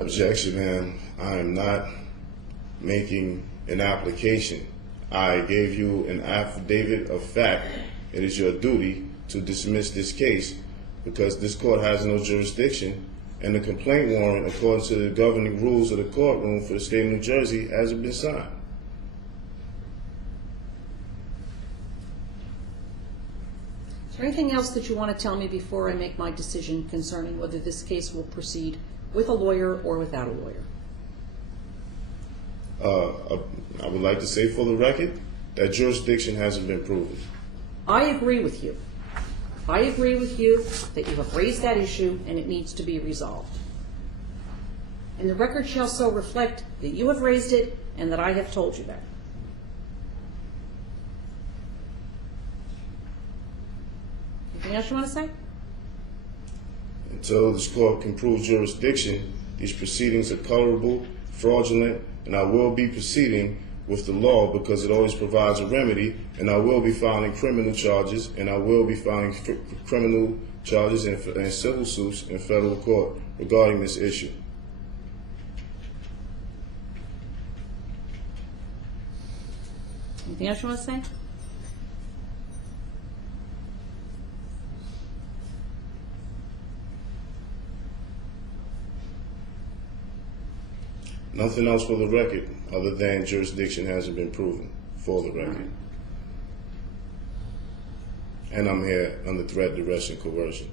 Objection, ma'am. I am not making an application. I gave you an affidavit of fact. It is your duty to dismiss this case because this court has no jurisdiction, and the complaint warrant, according to the governing rules of the courtroom for the state of New Jersey, hasn't been signed. Is there anything else that you want to tell me before I make my decision concerning whether this case will proceed with a lawyer or without a lawyer? I would like to say for the record that jurisdiction hasn't been proven. I agree with you. I agree with you that you have raised that issue and it needs to be resolved. And the record shall so reflect that you have raised it and that I have told you that. Anything else you want to say? Until this court can prove jurisdiction, these proceedings are colorable, fraudulent, and I will be proceeding with the law because it always provides a remedy, and I will be filing criminal charges, and I will be filing criminal charges and civil suits in federal court regarding this issue. Anything else you want to say? Nothing else for the record other than jurisdiction hasn't been proven for the record. And I'm here under threat, duress, and coercion.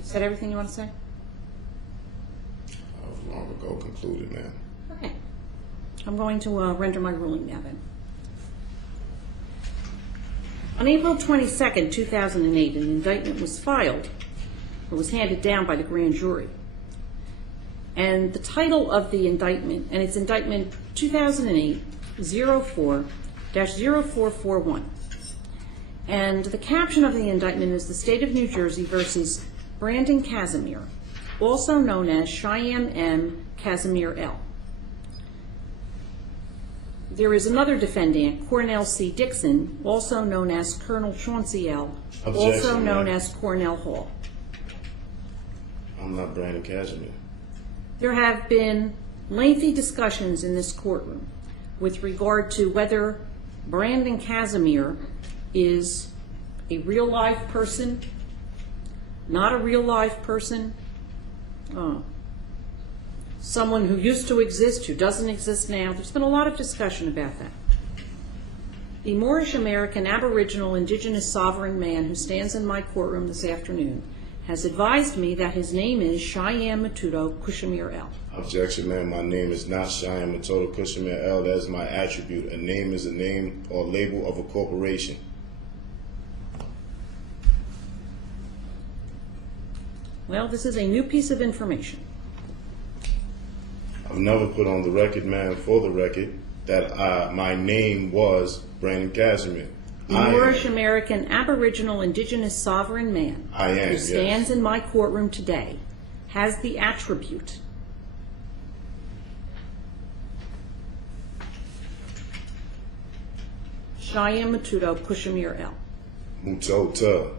Is that everything you want to say? I've long ago concluded, ma'am. Okay. I'm going to render my ruling now then. On April 22nd, 2008, an indictment was filed or was handed down by the grand jury. And the title of the indictment, and it's indictment 2008-04-0441. And the caption of the indictment is the State of New Jersey versus Brandon Casimir, also known as Cheyenne M. Casimir L. There is another defendant, Cornell C. Dixon, also known as Colonel Chauncey L., also known as Cornell Hall. I'm not Brandon Casimir. There have been lengthy discussions in this courtroom with regard to whether Brandon Casimir is a real-life person, not a real-life person, someone who used to exist, who doesn't exist now. There's been a lot of discussion about that. The Moorish American Aboriginal Indigenous sovereign man who stands in my courtroom this afternoon has advised me that his name is Cheyenne Matuto Cushimere L. Objection, ma'am. My name is not Cheyenne Matuto Cushimere L. That is my attribute. A name is a name or label of a corporation. Well, this is a new piece of information. I've never put on the record, ma'am, for the record, that my name was Brandon Casimir. The Moorish American Aboriginal Indigenous Sovereign Man I am, who stands yes. in my courtroom today has the attribute Cheyenne Matuto Kushamir L. Mutota.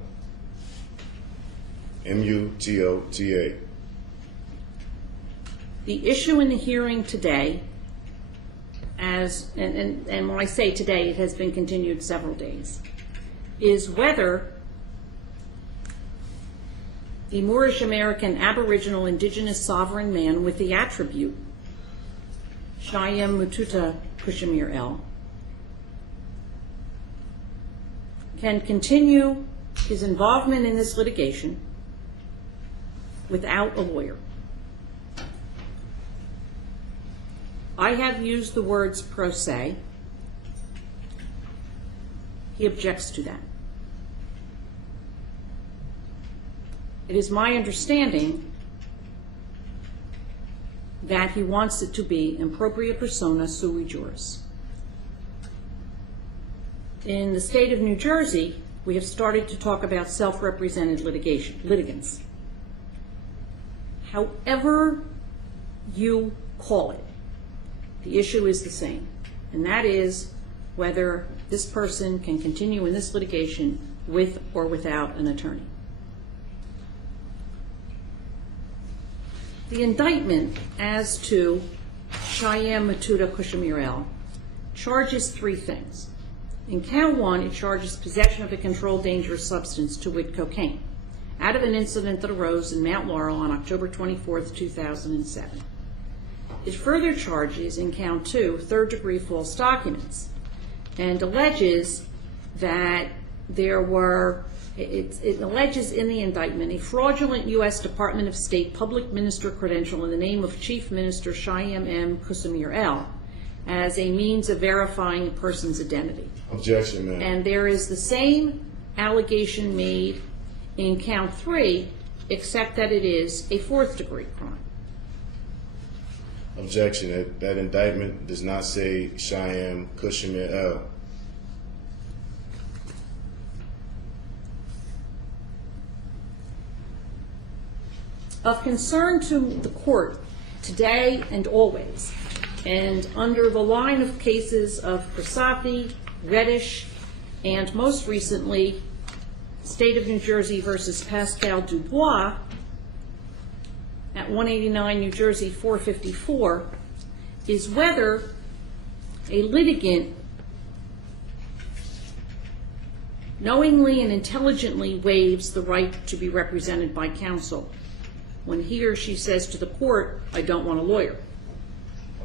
M-U-T-O-T-A. The issue in the hearing today, and when I say today, it has been continued several days, is whether the Moorish American Aboriginal Indigenous Sovereign Man with the attribute Cheyenne Matuto Kushamir L. can continue his involvement in this litigation without a lawyer. I have used the words pro se. He objects to that. It is my understanding that he wants it to be impropria persona sui juris. In the state of New Jersey, we have started to talk about self-represented litigants. However you call it, the issue is the same, and that is whether this person can continue in this litigation with or without an attorney. The indictment as to Cheyenne Matuto Kushamir L. charges three things. In count one, it charges possession of a controlled dangerous substance, to wit cocaine, out of an incident that arose in Mount Laurel on October 24, 2007. It further charges, in count two, third-degree false documents, and alleges that there were, it alleges in the indictment a fraudulent U.S. Department of State public minister credential in the name of Chief Minister Cheyenne M. Kushamir L. as a means of verifying a person's identity. Objection, ma'am. And there is the same allegation made in count three, except that it is a fourth-degree crime. Objection. That indictment does not say Cheyenne Kushamir L. Of concern to the court today and always, and under the line of cases of Prasathi, Reddish, and most recently, State of New Jersey versus Pascal Dubois at 189 New Jersey 454, is whether a litigant knowingly and intelligently waives the right to be represented by counsel when he or she says to the court, I don't want a lawyer.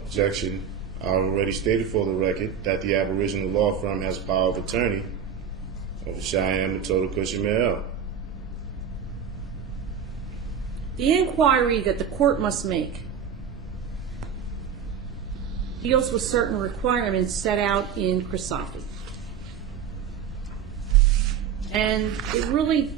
Objection. I already stated for the record that the Aboriginal law firm has power of attorney over Cheyenne Matuto Kushamir L. The inquiry that the court must make deals with certain requirements set out in Prasathi. And it really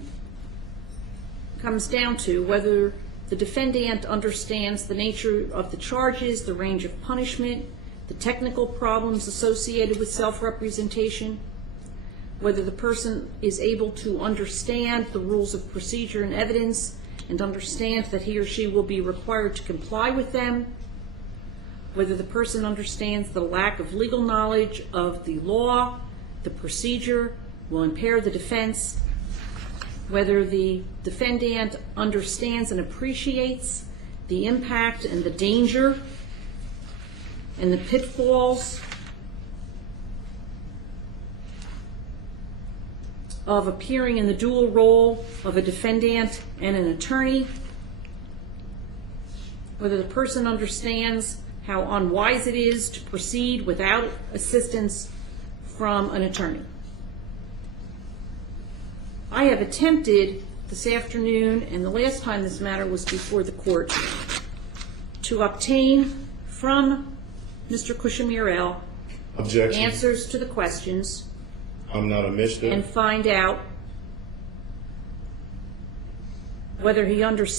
comes down to whether the defendant understands the nature of the charges, the range of punishment, the technical problems associated with self-representation, whether the person is able to understand the rules of procedure and evidence and understand that he or she will be required to comply with them, whether the person understands the lack of legal knowledge of the law, the procedure will impair the defense, whether the defendant understands and appreciates the impact and the danger and the pitfalls of appearing in the dual role of a defendant and an attorney, whether the person understands how unwise it is to proceed without assistance from an attorney. I have attempted this afternoon, and the last time this matter was before the court, to obtain from Mr. Kushamir L. Objection. answers to the questions I'm not a mister. and find out whether he understands